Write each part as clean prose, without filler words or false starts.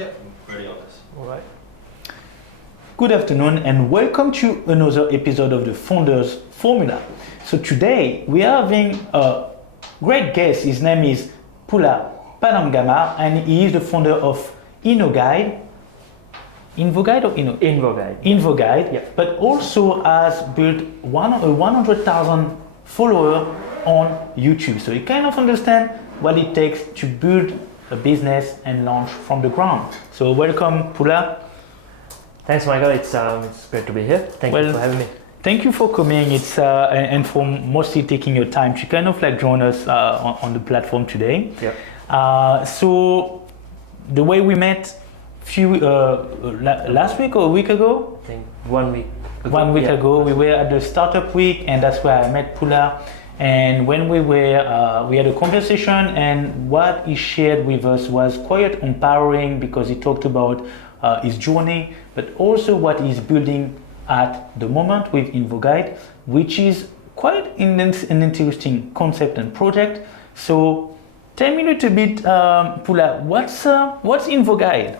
Yep, ready on this. All right. Good afternoon and welcome to another episode of the Founders Formula. So today we are having a great guest. His name is Pula Panamgama and he is the founder of InvoGuide. InvoGuide or InvoGuide. InvoGuide, Yeah. but also has built 100,000 followers on YouTube. So you kind of understand what it takes to build a business and launch from the ground. So welcome, Pula. Thanks, Michael. It's great to be here. Thank you for having me. Thank you for coming. It's and for mostly taking your time to kind of like join us on the platform today. Yeah. So the way we met last week or a week ago? I think 1 week ago. 1 week ago, we were at the startup week, and that's where I met Pula. And when we had a conversation, and what he shared with us was quite empowering because he talked about his journey, but also what he's building at the moment with InvoGuide, which is quite an interesting concept and project. So tell me a little bit, Pula, what's InvoGuide?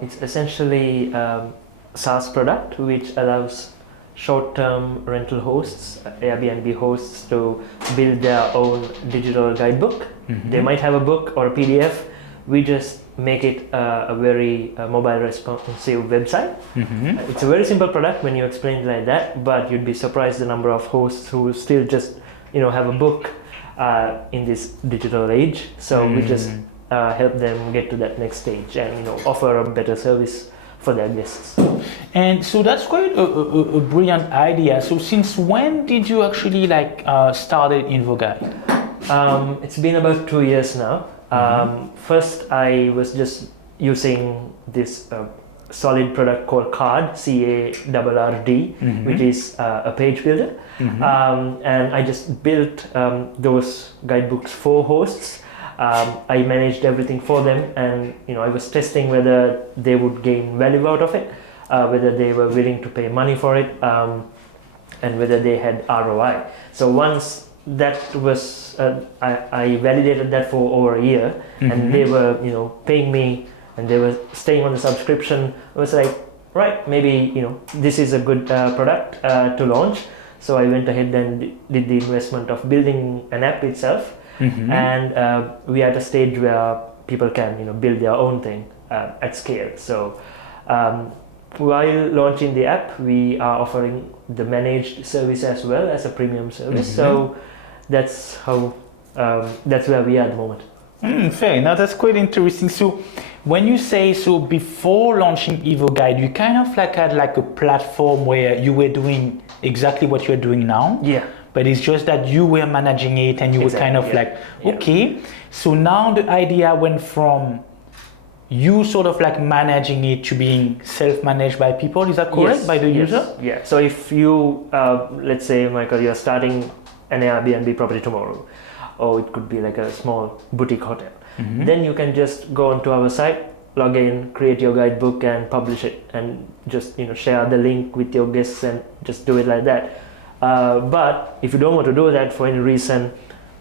It's essentially a SaaS product which allows short-term rental hosts, Airbnb hosts, to build their own digital guidebook. Mm-hmm. They might have a book or a PDF. We just make it a very mobile responsive website. Mm-hmm. It's a very simple product when you explain it like that, but you'd be surprised the number of hosts who still just have a book in this digital age. So we just help them get to that next stage and offer a better service for their guests. And so that's quite a brilliant idea. So since when did you actually started InvoGuide? It's been about 2 years now. First, I was just using this solid product called Card, C-A-R-R-D, which is a page builder. And I just built those guidebooks for hosts. I managed everything for them, and I was testing whether they would gain value out of it, whether they were willing to pay money for it, and whether they had ROI. So once that was, I validated that for over a year, and they were paying me, and they were staying on the subscription. I was like, right, maybe this is a good product to launch. So I went ahead and did the investment of building an app itself. And we are at a stage where people can build their own thing at scale. So while launching the app, we are offering the managed service as well as a premium service. So that's how that's where we are at the moment. Fair. Now that's quite interesting. So when you say before launching InvoGuide, you kind of had a platform where you were doing exactly what you're doing now. Yeah. But it's just that you were managing it and you were kind of okay. So now the idea went from you sort of managing it to being self-managed by people. Is that correct? Yes, by the user? Yeah. So if you, let's say, Michael, you're starting an Airbnb property tomorrow, or it could be like a small boutique hotel, then you can just go onto our site, log in, create your guidebook and publish it, and just share the link with your guests and just do it like that. But if you don't want to do that for any reason,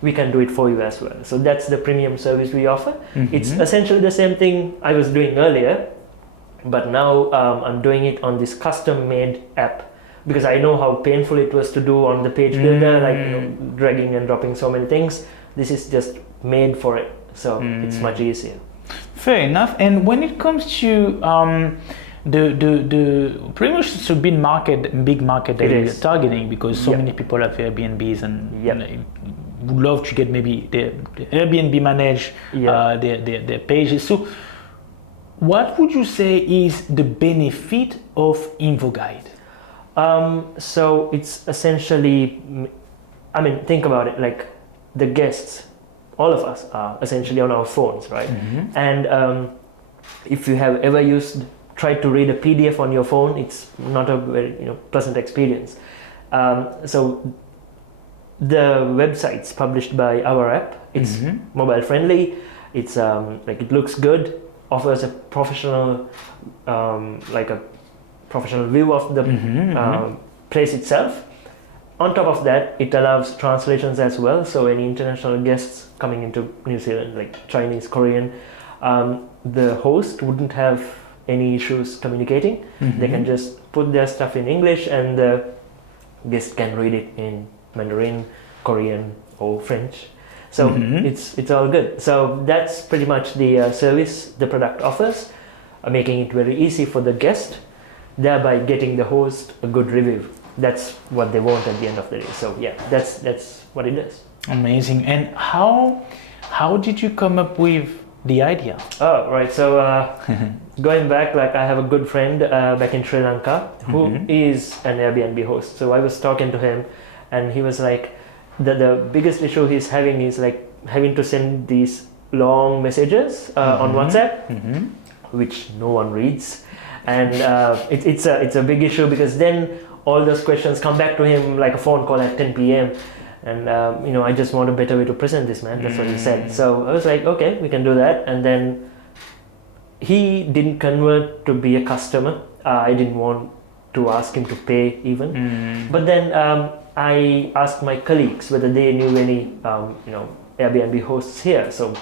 we can do it for you as well. So that's the premium service we offer. It's essentially the same thing I was doing earlier, but now I'm doing it on this custom-made app because I know how painful it was to do on the page builder, dragging and dropping so many things. This is just made for it, so it's much easier. Fair enough. And when it comes to the pretty much it's a big market that you're targeting because so many people have Airbnbs and would love to get maybe the Airbnb manage their pages. So what would you say is the benefit of InvoGuide? So it's essentially, think about it, like the guests, all of us are essentially on our phones, right? And if you have ever tried to read a PDF on your phone, it's not a very pleasant experience. So the website's published by our app. It's mobile friendly. It's it looks good, offers a professional professional view of the place itself. On top of that, it allows translations as well. So any international guests coming into New Zealand, like Chinese, Korean, the host wouldn't have any issues communicating. They can just put their stuff in English and the guest can read it in Mandarin, Korean, or French. So it's all good. So that's pretty much the service the product offers, making it very easy for the guest, thereby getting the host a good review. That's what they want at the end of the day. So yeah, that's what it does. Amazing. And how did you come up with the idea? Oh, right. So going back, like I have a good friend back in Sri Lanka who is an Airbnb host. So I was talking to him and he was like, the biggest issue he's having is like having to send these long messages on WhatsApp, which no one reads. And it's a big issue because then all those questions come back to him like a phone call at 10 p.m. And I just want a better way to present this, man. That's what he said. So I was like, okay, we can do that. And then he didn't convert to be a customer. I didn't want to ask him to pay even. But then I asked my colleagues whether they knew any Airbnb hosts here. So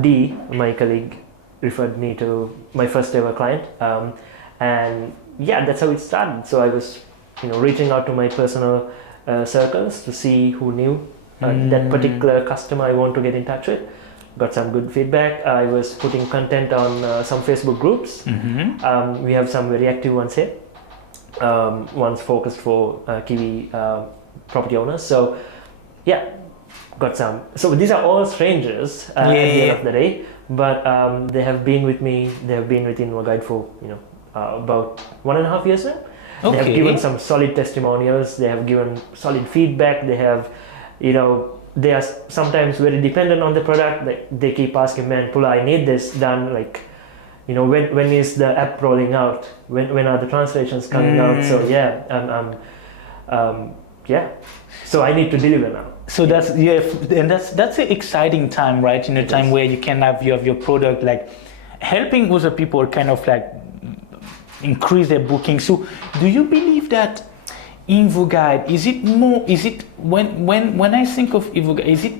D, my colleague, referred me to my first ever client. And yeah, that's how it started. So I was reaching out to my personal circles to see who knew that particular customer I want to get in touch with. Got some good feedback. I was putting content on some Facebook groups. We have some very active ones here. One's focused for Kiwi property owners. So yeah, got some. So these are all strangers at the end of the day, but they have been with me. They have been with InvoGuide for about 1.5 years now. They have given some solid testimonials. They have given solid feedback. They have, they are sometimes very dependent on the product. They keep asking, man, Pula, I need this done. Like, when is the app rolling out? When are the translations coming out? So yeah, So I need to deliver now. So that's and that's an exciting time, right? In a time where you can have your product like helping other people kind of like increase their booking. So do you believe that InvoGuide, is it when I think of InvoGuide, is it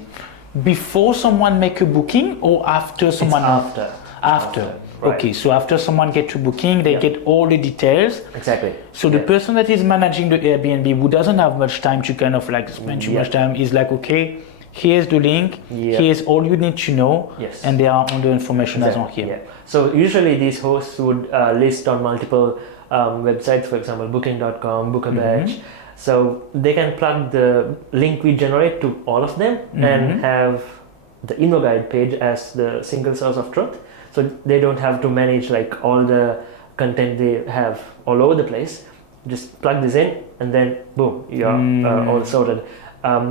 before someone make a booking or after someone? After. Right. Okay, so after someone get to booking, they get all the details. Exactly. So the person that is managing the Airbnb, who doesn't have much time to kind of like spend too much time, is like, okay, here's the link, here's all you need to know, and there are all the information as on here. Yeah. So usually these hosts would list on multiple websites, for example, booking.com, book a batch. So they can plug the link we generate to all of them and have the InvoGuide page as the single source of truth. So they don't have to manage like all the content they have all over the place. Just plug this in and then boom, you're all sorted.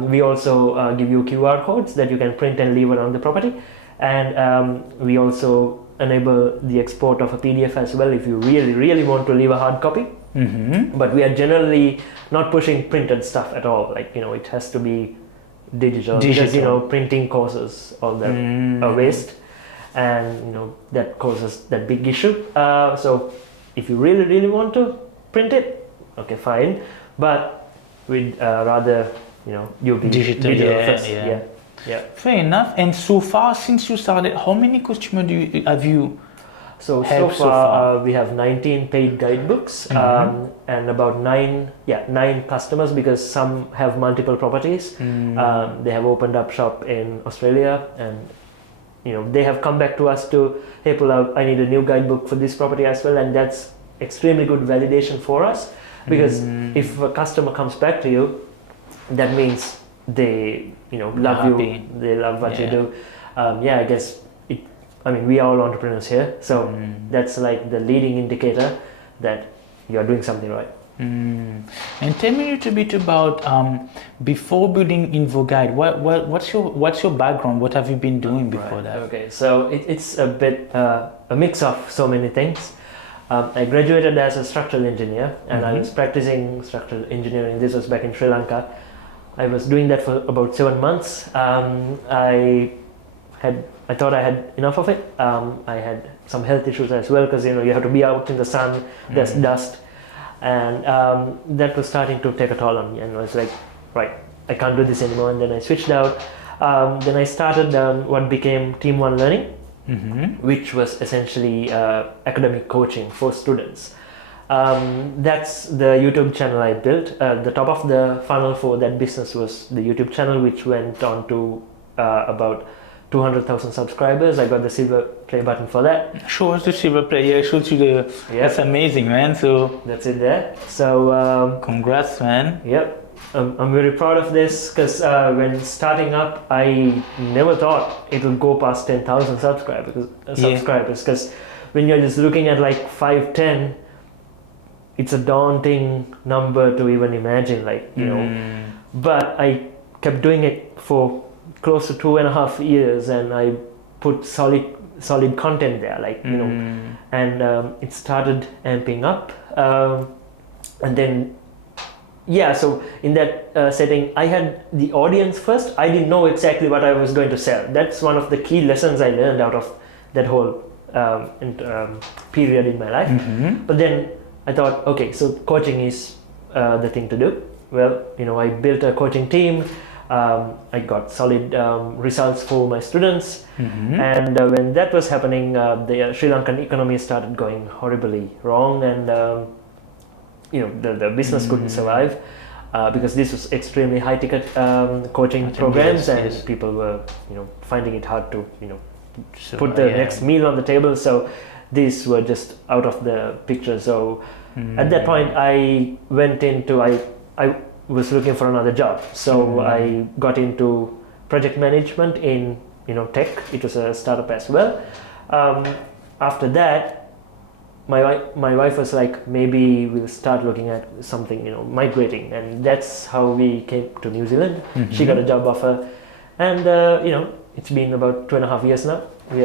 We also give you QR codes that you can print and leave around the property. And we also enable the export of a PDF as well if you really want to leave a hard copy. But we are generally not pushing printed stuff at all. Like, it has to be digital. Because, printing causes all the waste. And that causes that big issue. So if you really want to print it, okay, fine. But we'd rather you be digital first. Yeah. Fair enough. And so far, since you started, how many customers have you? So far we have 19 paid guidebooks and about nine customers, because some have multiple properties. They have opened up shop in Australia, and they have come back to us to, hey, Pula, I need a new guidebook for this property as well. And that's extremely good validation for us, because if a customer comes back to you, that means they love you, they love what you do. I guess we are all entrepreneurs here, so that's like the leading indicator that you're doing something right. And tell me a little bit about before building InvoGuide. What's your background? What have you been doing before that? Okay, so it's a bit a mix of so many things. I graduated as a structural engineer, and I was practicing structural engineering. This was back in Sri Lanka. I was doing that for about 7 months. I thought I had enough of it. I had some health issues as well, because you have to be out in the sun. There's dust. And that was starting to take a toll on me, and I was like, right, I can't do this anymore. And then I switched out. Then I started what became Team One Learning. which was essentially academic coaching for students. That's the YouTube channel I built. The top of the funnel for that business was the YouTube channel, which went on to about 200,000 subscribers. I got the silver play button for that. Show us the silver play. Yeah, shows you the. Yep. That's amazing, man. So that's it there. So congrats, man. Yep. I'm very proud of this because when starting up, I never thought it would go past 10,000 subscribers. Because when you're just looking at like 5, 10, it's a daunting number to even imagine, like, you know. But I kept doing it for close to 2.5 years, and I put solid content there, like, you know, and it started amping up, and then. Yeah, so in that setting, I had the audience first. I didn't know exactly what I was going to sell. That's one of the key lessons I learned out of that whole period in my life. But then I thought, okay, so coaching is the thing to do. Well, you know, I built a coaching team. I got solid results for my students. And when that was happening, the Sri Lankan economy started going horribly wrong, and you know, the business couldn't survive because this was extremely high ticket coaching programs, and people were, you know, finding it hard to, you know, put the next meal on the table. So these were just out of the picture. So at that point, I went into I was looking for another job. So I got into project management in, you know, tech. It was a startup as well. After that, my wife was like, maybe we'll start looking at something, you know, migrating, and that's how we came to New Zealand. She got a job offer, and you know, it's been about 2.5 years now. We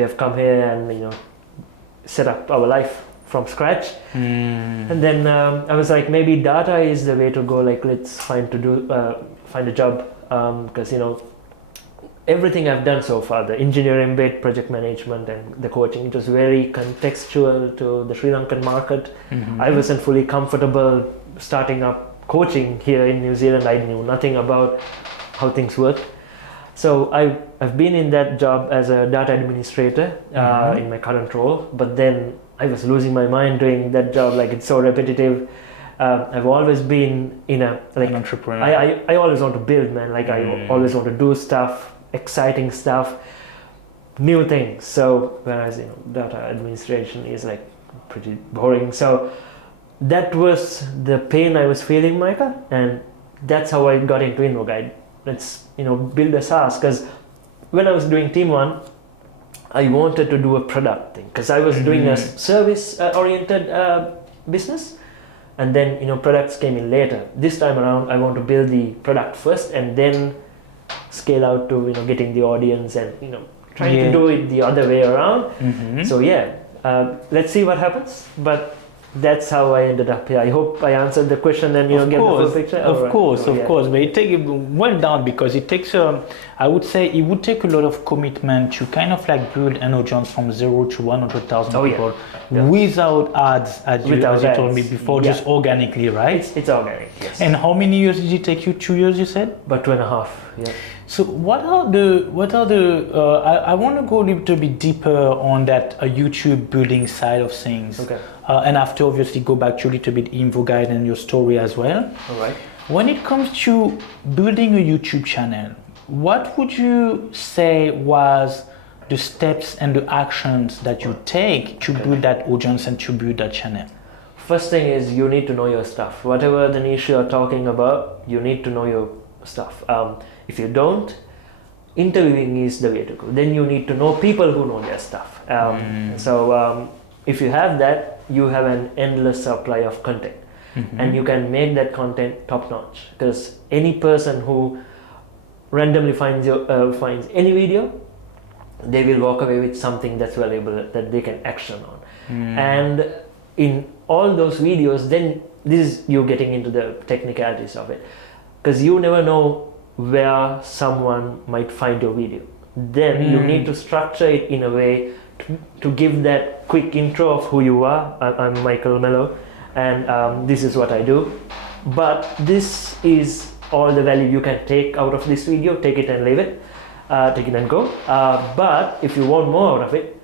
have come here and, you know, set up our life from scratch. And then I was like, maybe data is the way to go. Like, let's find a job, because, you know, everything I've done so far, the engineering bit, project management, and the coaching, it was very contextual to the Sri Lankan market. I wasn't fully comfortable starting up coaching here in New Zealand. I knew nothing about how things work. So I've been in that job as a data administrator in my current role, but then I was losing my mind doing that job. Like, it's so repetitive. I've always been in an entrepreneur. I always want to build, man. Like, I always want to do stuff, exciting stuff, new things. So whereas, you know, data administration is like pretty boring. So that was the pain I was feeling, Micah, and that's how I got into InvoGuide. Let's, you know, build a SaaS, because when I was doing Team 1, I wanted to do a product thing, because I was doing a service oriented business, and then, you know, products came in later. This time around, I want to build the product first and then scale out to, you know, getting the audience, and, you know, trying to do it the other way around. So let's see what happens, but that's how I ended up here. I hope I answered the question and, you know, get the full picture. Of course. But it takes well done, because it takes I would say it would take a lot of commitment to kind of like build an audience from 0 to 100,000 people without ads, as you told me before, just organically, right? It's organic. Yes. And how many years did it take you? 2 years, you said? About 2.5. Yeah. So what are the I want to go a little bit deeper on that YouTube building side of things. Okay. And after, obviously, go back to a little bit InvoGuide and your story as well. All right. When it comes to building a YouTube channel, what would you say was the steps and the actions that you take to build that audience and to build that channel? First thing is, you need to know your stuff. Whatever the niche you're talking about, you need to know your stuff. If you don't, interviewing is the way to go. Then you need to know people who know their stuff. So if you have that, you have an endless supply of content, and you can make that content top notch, because any person who randomly finds any video, they will walk away with something that's valuable that they can action on. And in all those videos, then this is you getting into the technicalities of it, because you never know where someone might find your video. Then you need to structure it in a way to give that quick intro of who you are. I'm Michael Mello, and this is what I do. But this is all the value you can take out of this video. Take it and leave it. take it and go. But if you want more out of it,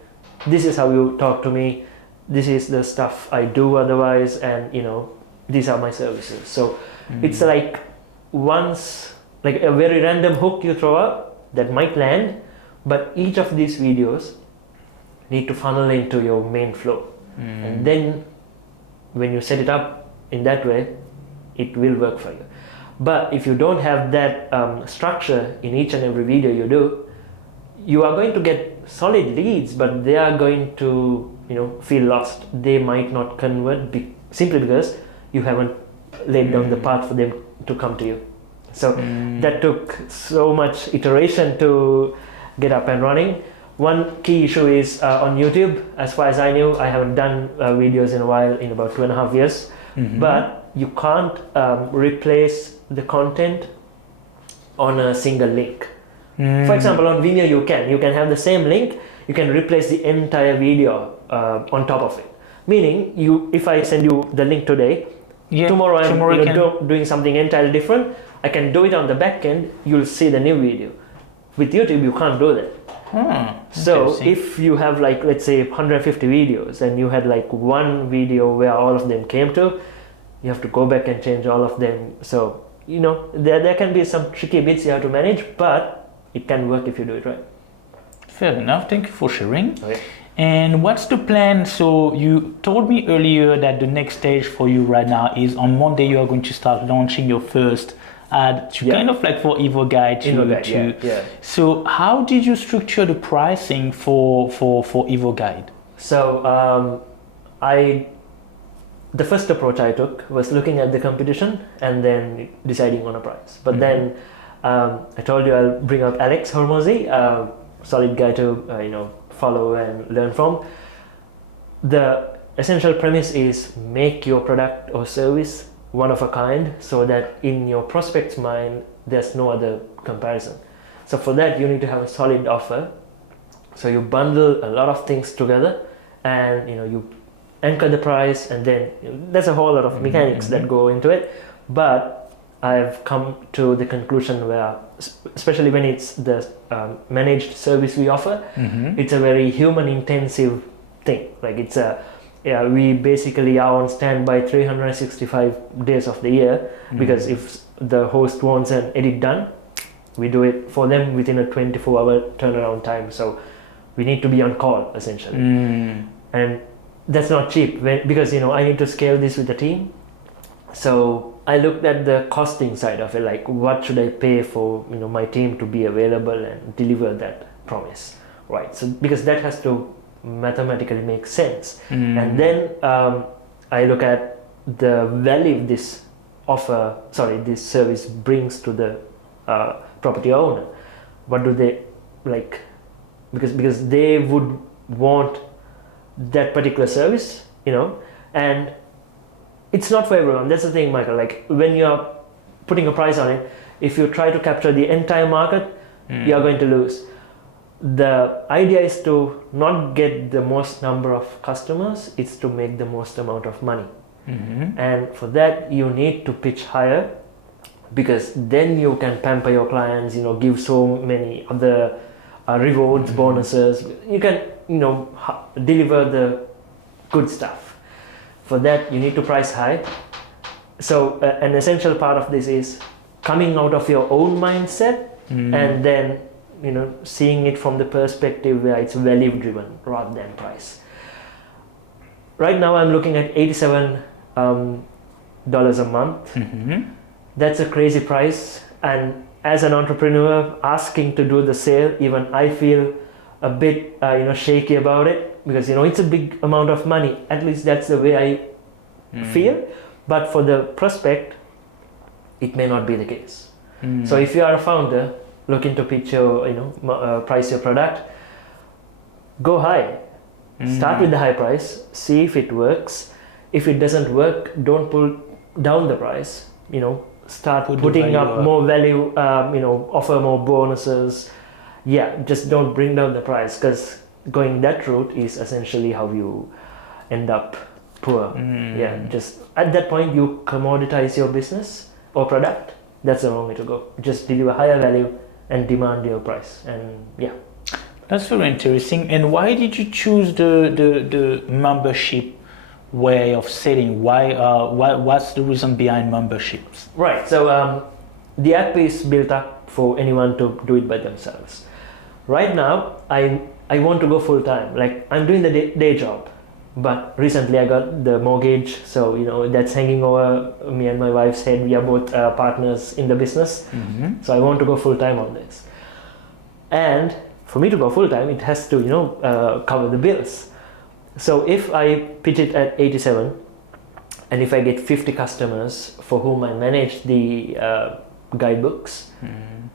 this is how you talk to me. This is the stuff I do otherwise, and these are my services. So it's like once, like a very random hook you throw up that might land, but each of these videos need to funnel into your main flow. And then when you set it up in that way, it will work for you. But if you don't have that structure in each and every video you do, you are going to get solid leads, but they are going to feel lost. They might not convert simply because you haven't laid down the path for them to come to you. So that took so much iteration to get up and running. One key issue is on YouTube. As far as I knew, I haven't done videos in a while, in about 2.5 years. But you can't replace the content on a single link. For example, on Vimeo you can have the same link, you can replace the entire video on top of it. Meaning, if I send you the link today, tomorrow I'm doing something entirely different, I can do it on the back end, you'll see the new video. With YouTube you can't do that. So if you have like, let's say 150 videos and you had like one video where all of them came to, you have to go back and change all of them. So there can be some tricky bits you have to manage, but it can work if you do it right. Fair enough, thank you for sharing. Okay. And what's the plan? So you told me earlier that the next stage for you right now is on Monday you are going to start launching your first ad to kind of like for InvoGuide. So how did you structure the pricing for InvoGuide? So the first approach I took was looking at the competition and then deciding on a price. But then I told you I'll bring up Alex Hormozy, solid guy to follow and learn from. The essential premise is make your product or service one of a kind, so that in your prospect's mind there's no other comparison. So for that you need to have a solid offer. So you bundle a lot of things together, and you anchor the price, and then there's a whole lot of mechanics that go into it. But I've come to the conclusion where, especially when it's the managed service we offer, it's a very human intensive thing. Like we basically are on standby 365 days of the year, because if the host wants an edit done, we do it for them within a 24-hour turnaround time. So we need to be on call essentially. And that's not cheap because I need to scale this with the team. So I looked at the costing side of it, like what should I pay for my team to be available and deliver that promise, right? So because that has to mathematically make sense. And then I look at the value this service brings to the property owner. What do they like? Because they would want that particular service, and it's not for everyone. That's the thing, Michael. Like when you're putting a price on it, if you try to capture the entire market, you're going to lose. The idea is to not get the most number of customers, it's to make the most amount of money. And for that you need to pitch higher, because then you can pamper your clients, give so many other rewards, bonuses. You can deliver the good stuff. For that you need to price high. So an essential part of this is coming out of your own mindset and then seeing it from the perspective where it's value driven rather than price. Right now I'm looking at $87 a month. That's a crazy price, and as an entrepreneur asking to do the sale, even I feel a bit shaky about it, because it's a big amount of money. At least that's the way I feel. But for the prospect, it may not be the case. So if you are a founder looking to pitch your price your product, go high. Start with the high price, see if it works. If it doesn't work, don't pull down the price. Start putting up more value, offer more bonuses. Just don't bring down the price, because going that route is essentially how you end up poor. Just at that point you commoditize your business or product. That's the wrong way to go. Just deliver higher value and demand your price. And yeah. That's very interesting. And why did you choose the membership way of selling? What's the reason behind memberships? Right. So the app is built up for anyone to do it by themselves. Right now, I want to go full time. Like I'm doing the day job, but recently I got the mortgage, so that's hanging over me and my wife's head. We are both partners in the business, so I want to go full time on this. And for me to go full time, it has to cover the bills. So if I pitch it at 87, and if I get 50 customers for whom I manage the guidebooks,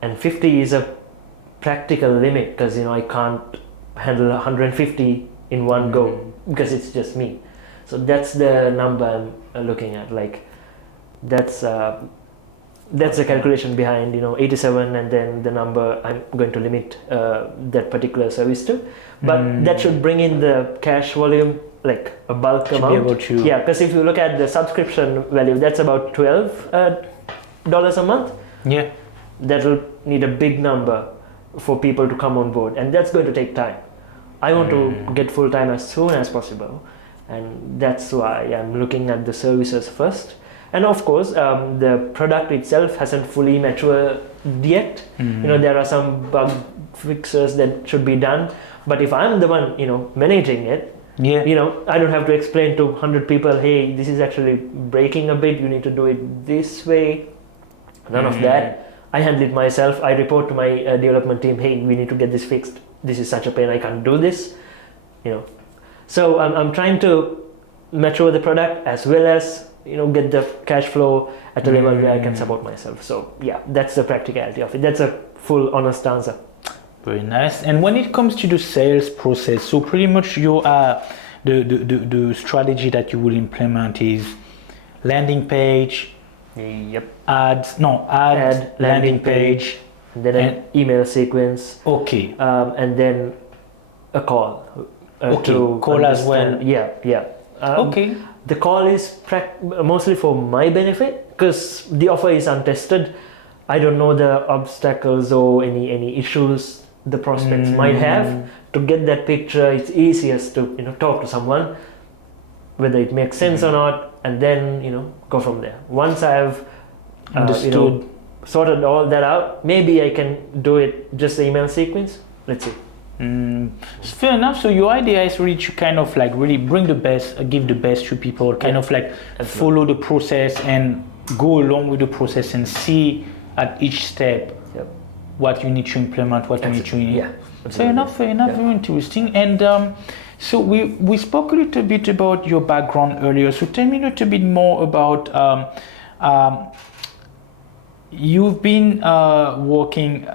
and 50 is a practical limit because I can't handle 150 in one go because it's just me. So that's the number I'm looking at. Like that's the calculation behind 87, and then the number I'm going to limit that particular service to. But that should bring in the cash volume, like a bulk Should amount. be able to. Yeah, because if you look at the subscription value, that's about $12 a month. Yeah. That'll need a big number for people to come on board, and that's going to take time. I want to get full time as soon as possible, and that's why I'm looking at the services first. And of course, the product itself hasn't fully matured yet. There are some bug fixes that should be done, but if I'm the one managing it, I don't have to explain to 100 people, hey, this is actually breaking a bit, you need to do it this way. None of that. I handle it myself. I report to my development team, hey, we need to get this fixed. This is such a pain, I can't do this. So I'm trying to mature the product as well as get the cash flow at a level where I can support myself. So yeah, that's the practicality of it. That's a full honest answer. Very nice. And when it comes to the sales process, so pretty much you are the strategy that you will implement is landing page, Ad, landing page, and then an email sequence. Okay. And then a call. Call as well. Yeah. Okay. The call is mostly for my benefit because the offer is untested. I don't know the obstacles or any issues the prospects might have. To get that picture, it's easiest to talk to someone, whether it makes sense or not, and then go from there. Once I have understood, sorted all that out, maybe I can do it just the email sequence. Let's see. Fair enough. So your idea is really to kind of like really bring the best, give the best to people, kind of like follow the process and go along with the process and see at each step what you need to implement, what you need to. Yeah. Fair enough. Very interesting. And so we spoke a little bit about your background earlier. So tell me a little bit more about you've been working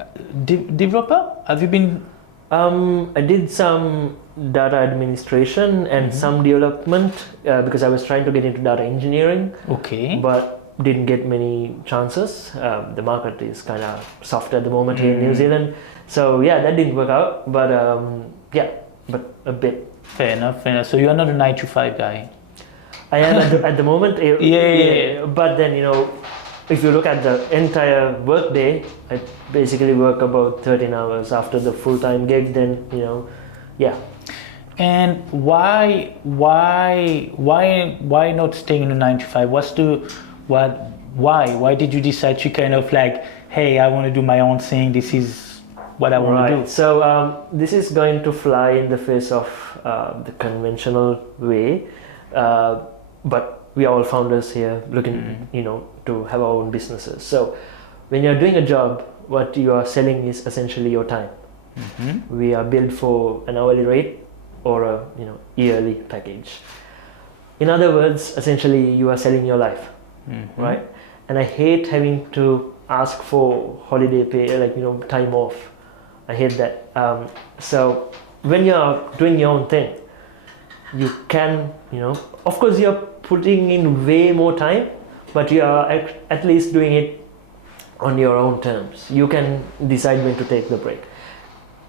developer. Have you been? I did some data administration and some development because I was trying to get into data engineering. Okay. But didn't get many chances. The market is kind of soft at the moment here in New Zealand. So yeah, that didn't work out. But but a bit. Fair enough. So you're not a 9-to-5 guy. I am at the moment. Yeah. But then if you look at the entire work day, I basically work about 13 hours after the full-time gig. Then And why not staying in a 9-to-5? Why did you decide to kind of like, hey, I want to do my own thing. This is what I want to do. So this is going to fly in the face of the conventional way, but we are all founders here looking, to have our own businesses. So when you're doing a job, what you are selling is essentially your time. We are billed for an hourly rate or a yearly package. In other words, essentially you are selling your life, right? And I hate having to ask for holiday pay, like time off. I hate that. So when you're doing your own thing, you can, of course you're putting in way more time, but you are at least doing it on your own terms. You can decide when to take the break.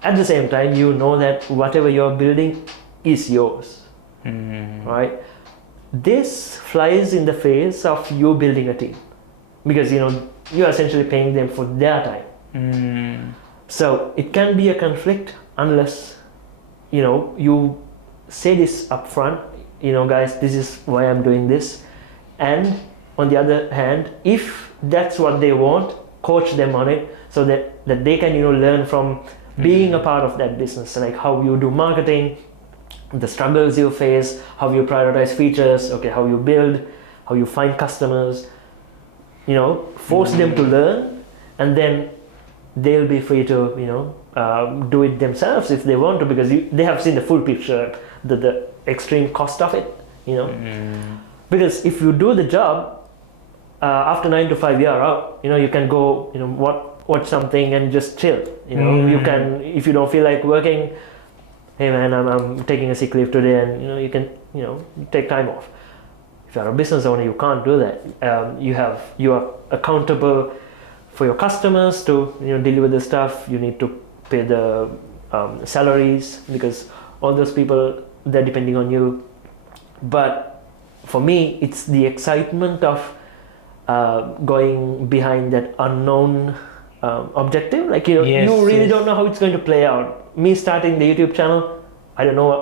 At the same time, you know that whatever you're building is yours, right? This flies in the face of you building a team because you're essentially paying them for their time. So it can be a conflict unless, you say this upfront, guys, this is why I'm doing this. And on the other hand, if that's what they want, coach them on it so that they can, learn from being a part of that business, like how you do marketing, the struggles you face, how you prioritize features, okay, how you build, how you find customers, force them to learn, and then they'll be free to, do it themselves if they want to, because they have seen the full picture, the extreme cost of it, because if you do the job, after 9 to 5 you're out, you can go, watch something and just chill, you can, if you don't feel like working, hey man, I'm taking a sick leave today, and you can take time off. If you're a business owner, you can't do that. You are accountable for your customers to deliver the stuff. You need to pay the salaries, because all those people, they're depending on you. But for me, it's the excitement of going behind that unknown objective. Like you really don't know how it's going to play out. Me starting the YouTube channel, I don't know,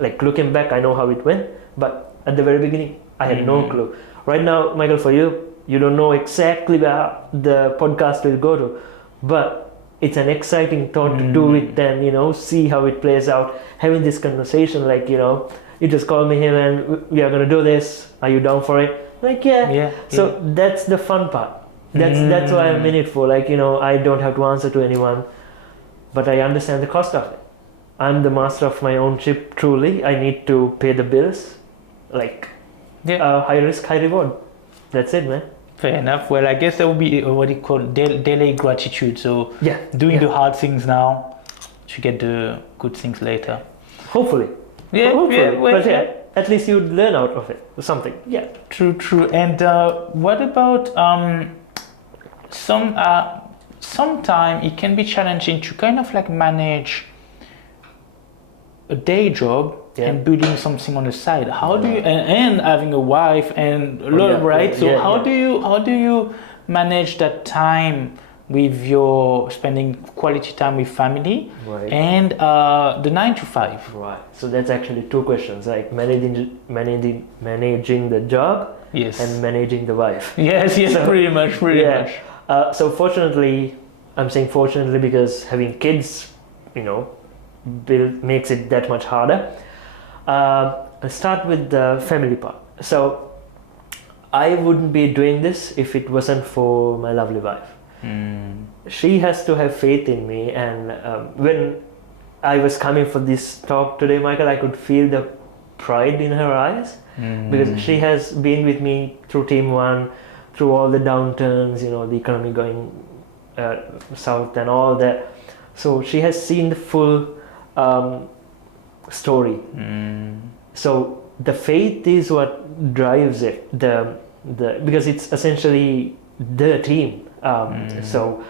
like looking back, I know how it went, but at the very beginning, I had no clue. Right now, Michael, for you don't know exactly where the podcast will go to, but it's an exciting thought to do it and, see how it plays out. Having this conversation, like, you just call me here and we are going to do this. Are you down for it? Like, yeah. So that's the fun part. That's why I'm in it for. Like, I don't have to answer to anyone, but I understand the cost of it. I'm the master of my own ship, truly. I need to pay the bills. Like, high risk, high reward. That's it, man. Fair enough. Well, I guess that would be what you call delayed gratitude. So doing the hard things now to get the good things later. Hopefully. But at least you learn out of it or something. Yeah. True. And what about sometime it can be challenging to kind of like manage a day job and building something on the side. How do you and having a wife and right? So how do you manage that time with your spending quality time with family and the 9 to 5? Right. So that's actually two questions, like managing the job and managing the wife. Yes, so, pretty much. So fortunately, I'm saying fortunately because having kids, makes it that much harder. I'll start with the family part. So I wouldn't be doing this if it wasn't for my lovely wife. She has to have faith in me, and when I was coming for this talk today, Michael, I could feel the pride in her eyes because she has been with me through Team One, through all the downturns, the economy going south and all that. So she has seen the full story. So the faith is what drives it. The because it's essentially the team. So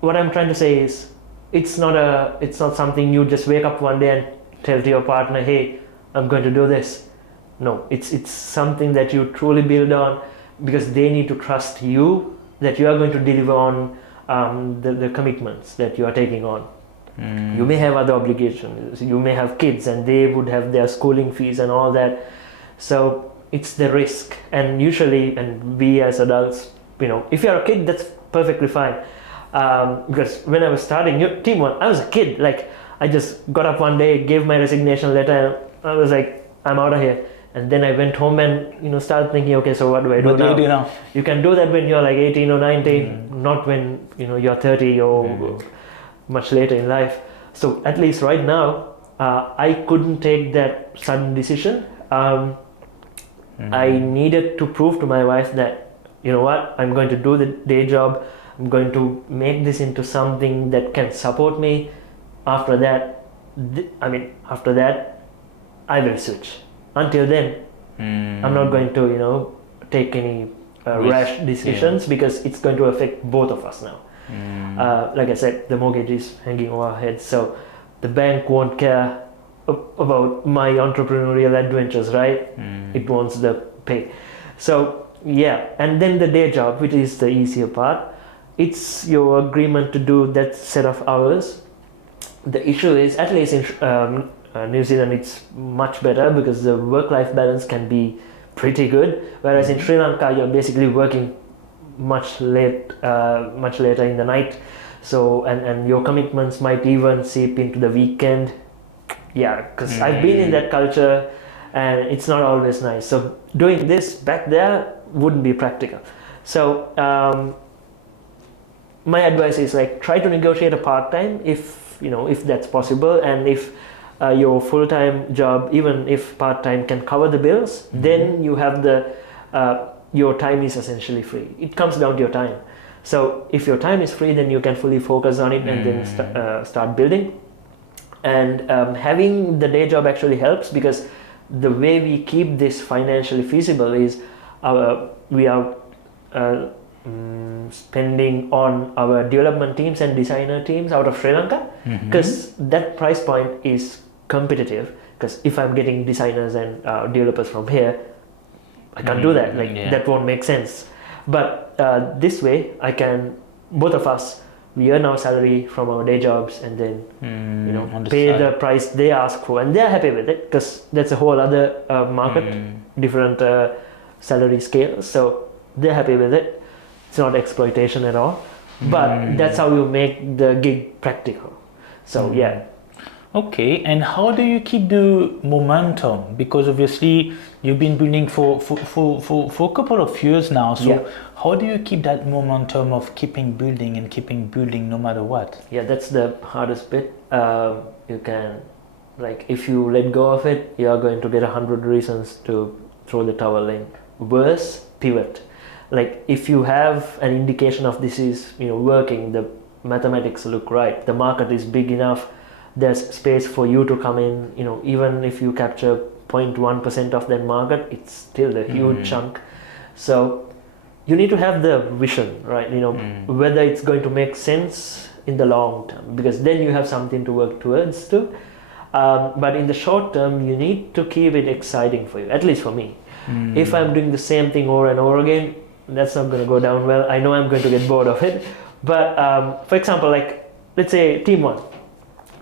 what I'm trying to say is it's not something you just wake up one day and tell to your partner, hey, I'm going to do this. No, it's something that you truly build on, because they need to trust you that you are going to deliver on the commitments that you are taking on. You may have other obligations, you may have kids and they would have their schooling fees and all that. So it's the risk, and usually, and we as adults, if you're a kid, that's perfectly fine. Because when I was starting Team One, I was a kid. Like, I just got up one day, gave my resignation letter, and I was like, I'm out of here. And then I went home and started thinking, okay, so what do I do now? You can do that when you're like 18 or 19, not when you're 30 or much later in life. So at least right now, I couldn't take that sudden decision. I needed to prove to my wife that, I'm going to do the day job. I'm going to make this into something that can support me. After that, I will switch. Until then, I'm not going to, take any rash decisions because it's going to affect both of us now. Like I said, the mortgage is hanging over our heads, so the bank won't care about my entrepreneurial adventures, right? It wants the pay. So and then the day job, which is the easier part. it's your agreement to do that set of hours. The issue is, at least in New Zealand, it's much better because the work-life balance can be pretty good. Whereas in Sri Lanka, you're basically working much later in the night. So and your commitments might even seep into the weekend. Yeah, because I've been in that culture, and it's not always nice. So doing this back there wouldn't be practical. So my advice is like try to negotiate a part-time if that's possible, and if your full-time job, even if part-time, can cover the bills, then you have your time is essentially free. It comes down to your time. So if your time is free, then you can fully focus on it and then start building. And having the day job actually helps, because the way we keep this financially feasible is we are spending on our development teams and designer teams out of Sri Lanka, because that price point is competitive. Because if I'm getting designers and developers from here, I can't do that. That won't make sense. But this way, both of us, we earn our salary from our day jobs, and then pay the price they ask for, and they're happy with it, because that's a whole other market, different salary scales. So they're happy with it. It's not exploitation at all, but that's how you make the gig practical. So yeah. Okay, and how do you keep the momentum? Because obviously you've been building for a couple of years now. So how do you keep that momentum of keeping building no matter what? Yeah, that's the hardest bit. You can, if you let go of it, you are going to get 100 reasons to throw the towel in. Worse, pivot. If you have an indication of this is working, the mathematics look right, the market is big enough, there's space for you to come in, even if you capture 0.1% of that market, it's still a huge chunk. So you need to have the vision, right? Whether it's going to make sense in the long term, because then you have something to work towards too. But in the short term, you need to keep it exciting for you, at least for me. If I'm doing the same thing over and over again, that's not going to go down well. I know I'm going to get bored of it. But for example, let's say team one.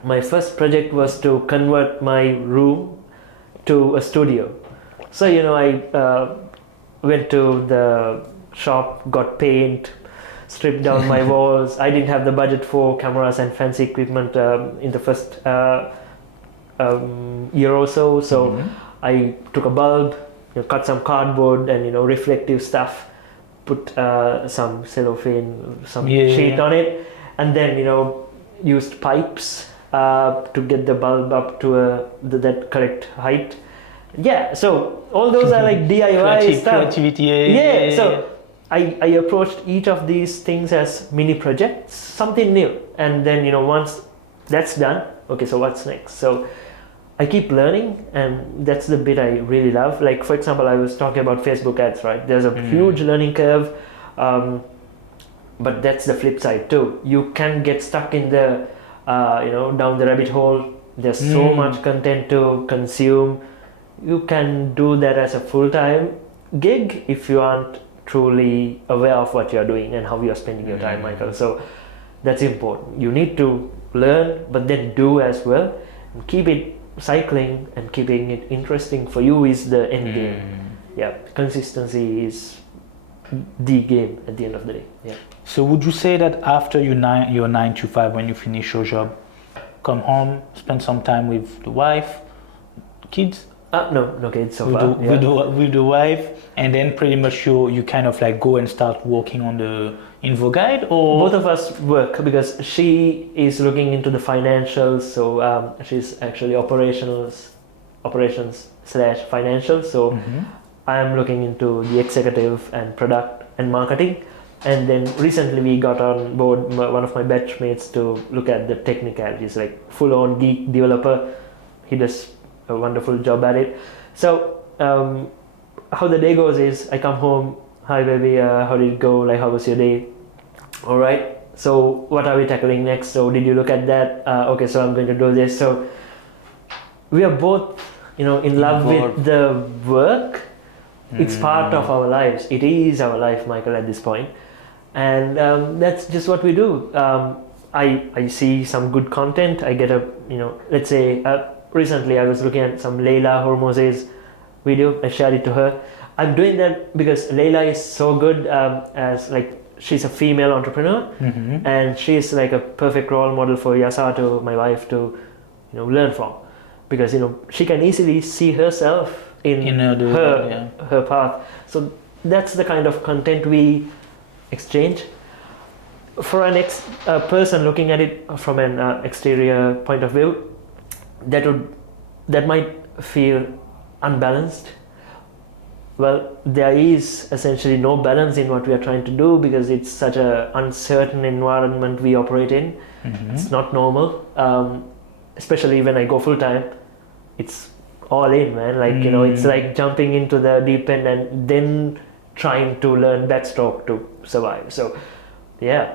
My first project was to convert my room to a studio. So, I went to the shop, got paint, stripped down my walls. I didn't have the budget for cameras and fancy equipment in the first year or so. So I took a bulb, cut some cardboard and, reflective stuff, put some cellophane, some sheet on it, and then, used pipes to get the bulb up to that correct height. Yeah, so all those are DIY stuff. Creativity. So I approached each of these things as mini projects, something new. And then, once that's done, okay, so what's next? So I keep learning, and that's the bit I really love. For example, I was talking about Facebook ads, right? There's a huge learning curve, but that's the flip side too. You can get stuck in the down the rabbit hole. There's so much content to consume. You can do that as a full-time gig if you aren't truly aware of what you're doing and how you're spending your time, Michael. So that's important. You need to learn, but then do as well. And keep it cycling, and keeping it interesting for you is the end game. Yeah, consistency is the game at the end of the day. Yeah. So would you say that after your 9 to 5, when you finish your job, come home, spend some time with the wife, kids? No kids so far. With the wife, and then pretty much you kind of go and start working on the InvoGuide, or both of us work, because she is looking into the financials. So she's actually operations / financials. So I'm looking into the executive and product and marketing. And then recently we got on board one of my batchmates to look at the technicalities, full-on geek developer. He does a wonderful job at it. So how the day goes is I come home, hi baby, how did it go? How was your day? All right, so what are we tackling next? So did you look at that? Okay, so I'm going to do this. So we are both in love with the work. It's part of our lives. It is our life, Michael, at this point. and that's just what we do. I see some good content. I get a, let's say recently I was looking at some Leila Hormoz's video. I shared it to her. I'm doing that because Leila is so good, as like she's a female entrepreneur, and she's like a perfect role model for Yasato, my wife, to learn from, because she can easily see herself in her path. So that's the kind of content we exchange. For an person looking at it from an exterior point of view, that might feel unbalanced. Well, there is essentially no balance in what we are trying to do, because it's such an uncertain environment we operate in. It's not normal, especially when I go full time. It's all in, man. Like it's like jumping into the deep end and then trying to learn backstroke to survive. So yeah,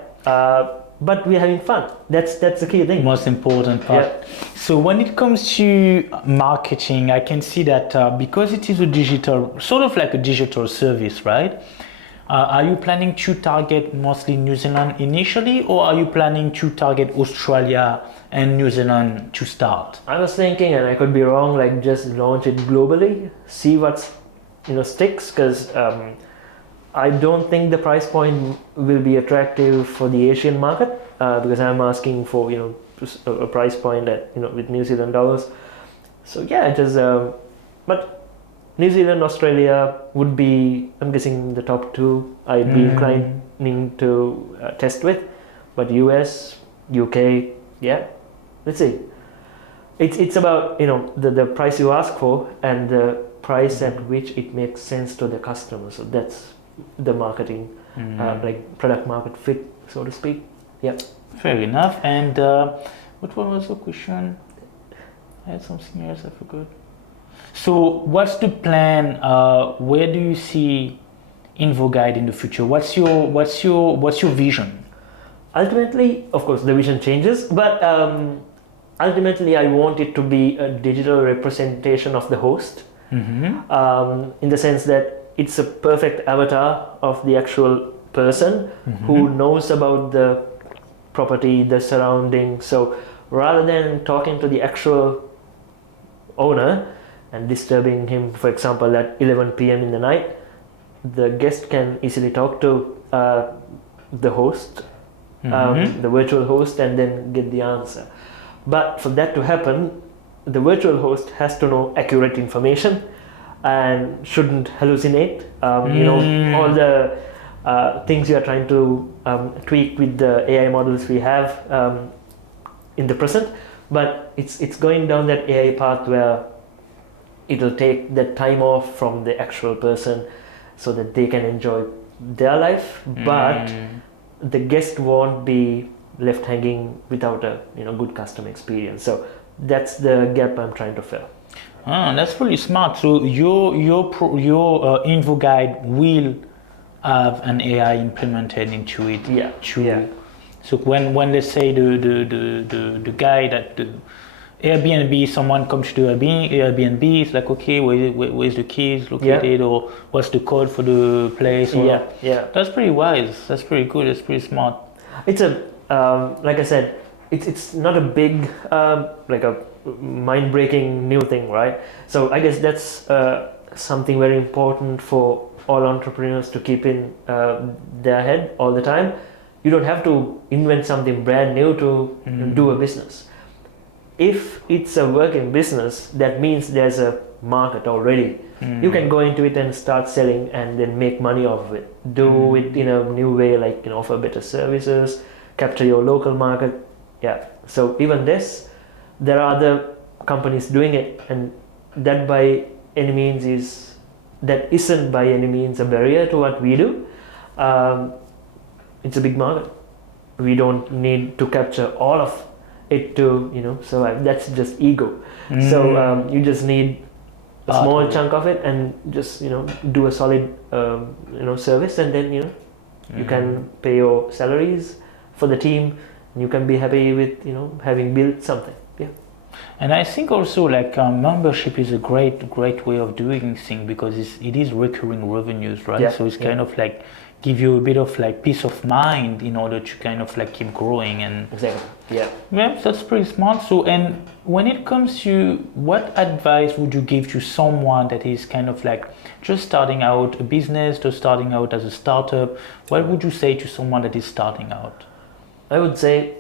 but we're having fun. That's the key thing. Most important part. Yeah. So when it comes to marketing, I can see that because it is a digital, sort of like a digital service, right? Are you planning to target mostly New Zealand initially, or are you planning to target Australia and New Zealand to start? I was thinking, and I could be wrong, like just launch it globally, see what's sticks, because I don't think the price point will be attractive for the Asian market, because I'm asking for a price point at with New Zealand dollars. So yeah, just but New Zealand, Australia would be, I'm guessing, the top two I'd be inclining to test with. But US, UK, yeah, let's see. It's about the price you ask for and the price at which it makes sense to the customer. So that's the marketing, like product market fit, so to speak. Yeah. Fair enough. And what was the question? I had something else I forgot. So what's the plan? Where do you see InvoGuide in the future? What's your vision? Ultimately, of course, the vision changes, but ultimately I want it to be a digital representation of the host, in the sense that it's a perfect avatar of the actual person who knows about the property, the surroundings. So rather than talking to the actual owner and disturbing him, for example, at 11 p.m. in the night, the guest can easily talk to the host, the virtual host, and then get the answer. But for that to happen, the virtual host has to know accurate information and shouldn't hallucinate. All the things you are trying to tweak with the AI models we have in the present, but it's going down that AI path where it'll take that time off from the actual person so that they can enjoy their life, but the guest won't be left hanging without a good customer experience. So that's the gap I'm trying to fill. That's really smart. So your InvoGuide will have an AI implemented into it. Yeah. So when let's say the guy that the Airbnb, someone comes to the Airbnb, it's like, okay, where's the keys located, or what's the code for the place? Or, That's pretty wise. That's pretty good. That's pretty smart. It's a like I said, it's not a big like a mind-breaking new thing, right? So I guess that's something very important for all entrepreneurs to keep in their head all the time. You don't have to invent something brand new to do a business. If it's a working business, that means there's a market already. You can go into it and start selling and then make money off of it. Do it in a new way, like offer better services, capture your local market. Yeah. So even this, there are other companies doing it, and that isn't by any means a barrier to what we do. It's a big market. We don't need to capture all of it to survive. That's just ego. So you just need a small chunk of it and just do a solid service, and then you can pay your salaries for the team, and you can be happy with having built something. Yeah. And I think also like membership is a great way of doing things, because it is recurring revenues, right? So it's kind of like give you a bit of like peace of mind in order to kind of like keep growing. And Exactly. Yeah. yeah, that's pretty smart. So, and when it comes to what advice would you give to someone that is kind of like just starting out a business, just starting out as a startup? What would you say to someone that is starting out? I would say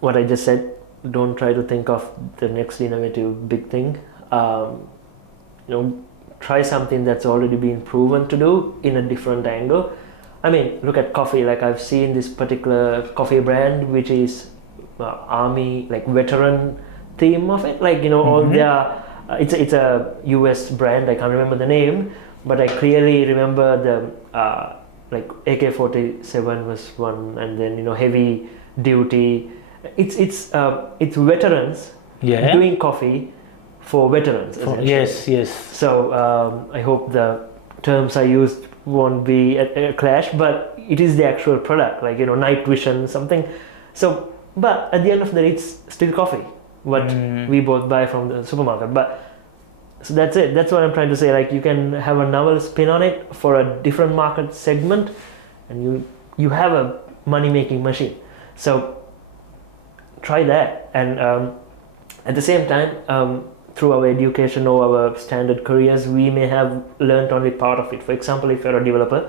what I just said. Don't try to think of the next innovative big thing. Try something that's already been proven to do in a different angle. I mean, look at coffee. Like I've seen this particular coffee brand, which is army, like veteran theme of it. Like all their, it's a US brand. I can't remember the name, but I clearly remember the like AK-47 was one, and then heavy duty. It's veterans doing coffee for veterans. Yes. So I hope the terms I used won't be a clash, but it is the actual product, like night vision something. So, but at the end of the day, it's still coffee, what we both buy from the supermarket. But so that's it. That's what I'm trying to say. Like you can have a novel spin on it for a different market segment, and you have a money making machine. So try that, and at the same time. Through our education or our standard careers, we may have learned only part of it. For example, if you're a developer,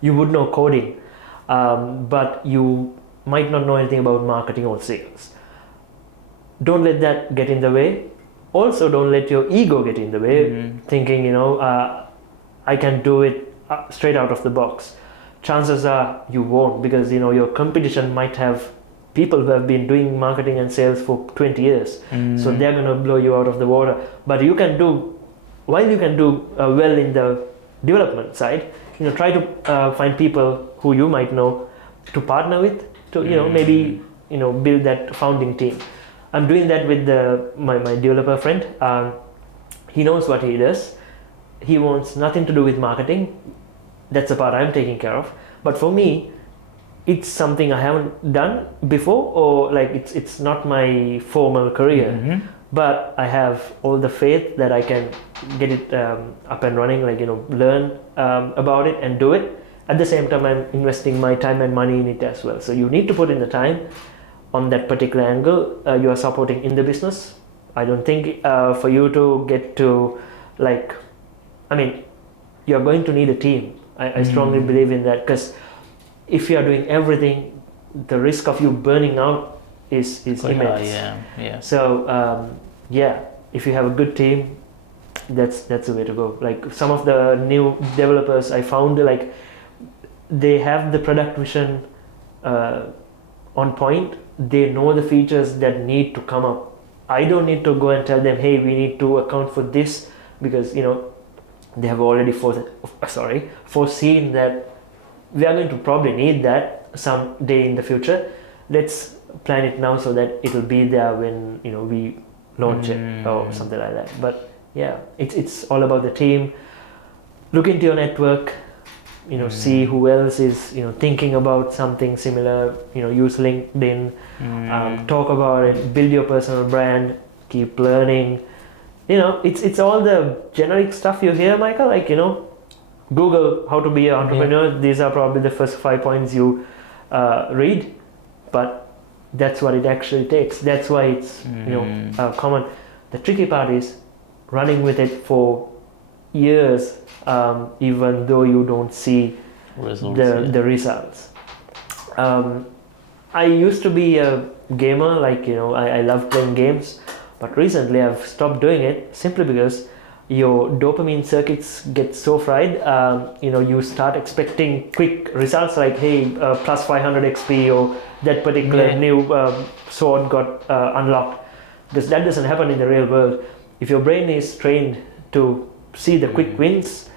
you would know coding, but you might not know anything about marketing or sales. Don't let that get in the way. Also, don't let your ego get in the way, thinking, I can do it straight out of the box. Chances are you won't, because, your competition might have people who have been doing marketing and sales for 20 years. So they're going to blow you out of the water. But you can do well in the development side, try to find people who you might know to partner with, to maybe build that founding team. I'm doing that with my developer friend. He knows what he does. He wants nothing to do with marketing. That's the part I'm taking care of. But for me, it's something I haven't done before, or like it's not my formal career, but I have all the faith that I can get it up and running, like learn about it and do it. At the same time, I'm investing my time and money in it as well. So you need to put in the time on that particular angle. You are supporting in the business. I don't think for you to get to you're going to need a team. I strongly believe in that, because if you are doing everything, the risk of you burning out is immense. Yeah. So if you have a good team, that's the way to go. Like some of the new developers I found, like they have the product vision on point. They know the features that need to come up. I don't need to go and tell them, hey, we need to account for this, because they have already foreseen that we are going to probably need that someday in the future. Let's plan it now so that it'll be there when we launch it or something like that. But yeah, it's all about the team. Look into your network, see who else is thinking about something similar. Use LinkedIn, talk about it, build your personal brand, keep learning. It's all the generic stuff you hear, Michael. Like Google how to be an entrepreneur. Yeah. These are probably the first 5 points you read, but that's what it actually takes. That's why it's common. The tricky part is running with it for years, even though you don't see the results. I used to be a gamer, I love playing games, but recently I've stopped doing it simply because your dopamine circuits get so fried. You start expecting quick results, like hey, plus 500 XP, or that particular new sword got unlocked. Because that doesn't happen in the real world. If your brain is trained to see the quick wins,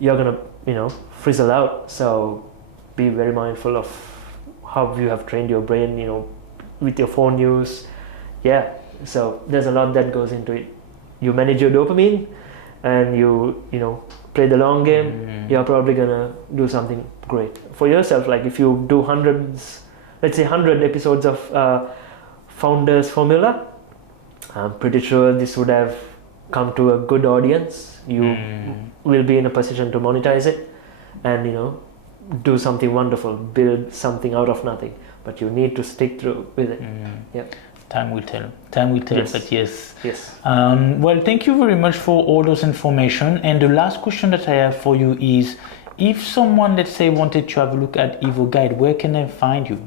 you're gonna frizzle out. So be very mindful of how you have trained your brain, with your phone use. Yeah, so there's a lot that goes into it. You manage your dopamine and you play the long game, you're probably gonna do something great for yourself. Like if you do 100 episodes of Founders Formula, I'm pretty sure this would have come to a good audience. You will be in a position to monetize it and do something wonderful, build something out of nothing, but you need to stick through with it. Yeah. Time will tell. Time will tell. Yes. But yes. Yes. Well, thank you very much for all those information. And the last question that I have for you is, if someone, let's say, wanted to have a look at InvoGuide, where can they find you?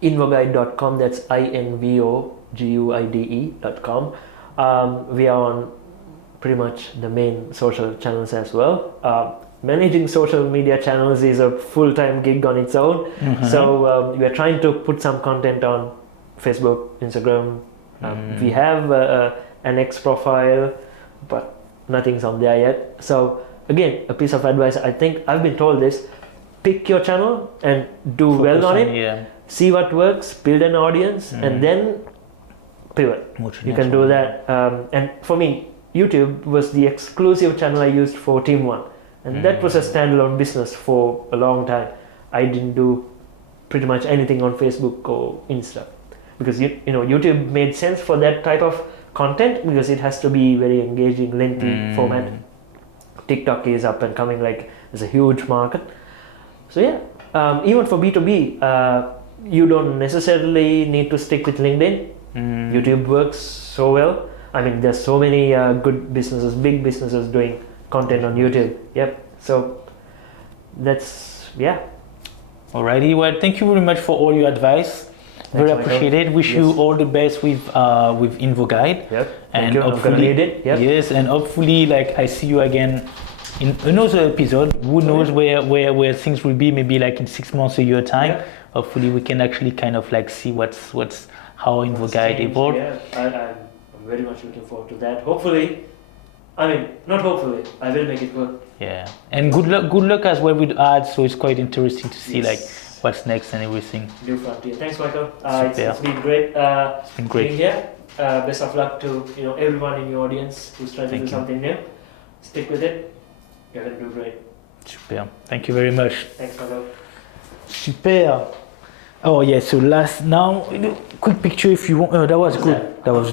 InvoGuide.com. That's InvoGuide.com. We are on pretty much the main social channels as well. Managing social media channels is a full-time gig on its own. So we are trying to put some content on Facebook, Instagram. We have an X profile, but nothing's on there yet. So again, a piece of advice, I think I've been told this: pick your channel and do well on it. Yeah. See what works, build an audience, and then pivot. You can do that. And for me, YouTube was the exclusive channel I used for Team One, and that was a standalone business for a long time. I didn't do pretty much anything on Facebook or Insta, because you know YouTube made sense for that type of content because it has to be very engaging, lengthy format. TikTok is up and coming, like there's a huge market. So yeah, even for B2B, you don't necessarily need to stick with LinkedIn. YouTube works so well. I mean, there's so many good businesses, big businesses doing content on YouTube. Yep. So that's, yeah. Alrighty. Well, thank you very much for all your advice. Very appreciated. Wish you all the best with InvoGuide. Yep. And you. hopefully, need it. Yep. yes, and hopefully, like I see you again in another episode. Who knows where things will be? Maybe like in 6 months, a year time. Yeah. Hopefully, we can actually kind of like see how InvoGuide evolved. Yeah, I'm very much looking forward to that. Hopefully, I mean, not hopefully, I will make it work. Yeah, and good luck as well with ads. So it's quite interesting to see like what's next and everything. New frontier. Thanks, Michael. Super. It's been great. It's been great. Being here. Best of luck to everyone in your audience who's trying to do something new. Stick with it. You're gonna do great. Super. Thank you very much. Thanks, Michael. Super. Oh yeah. So now quick picture if you want. That was good. That was